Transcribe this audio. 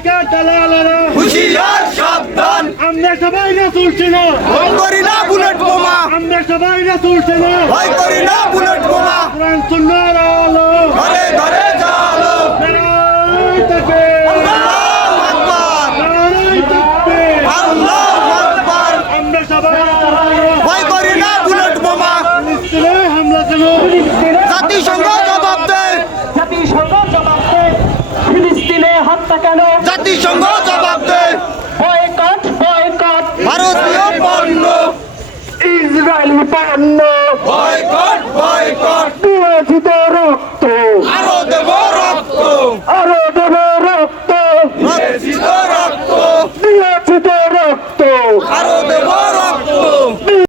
আমেরিকার দালালেরা হুঁশিয়ার সাবধান, আমরা সবাই না তুলছি না, ভয় করি না বুলেট বোমা, আমরা সবাই না তুলছি না, ভয় করি না বুলেট বোমা, কোরআন সুন্নাহর আলো ঘরে ঘরে জালো। নারায়ে তাকবীর, আল্লাহু আকবার, নারায়ে তাকবীর, আল্লাহু আকবার, আমরা সবাই ভয় করি না বুলেট বোমা। ফিলিস্তিনে হামলা কেন, জাতিসংঘ জবাব দেয়, জাতিসংঘ জবাব দেয়, ফিলিস্তিনে হত্যা কেন? জাতিসংঘ জবাব দেয়, বয়কট বয়কট, ভারতীয় পণ্য ইসরায়েলি পণ্য বয়কট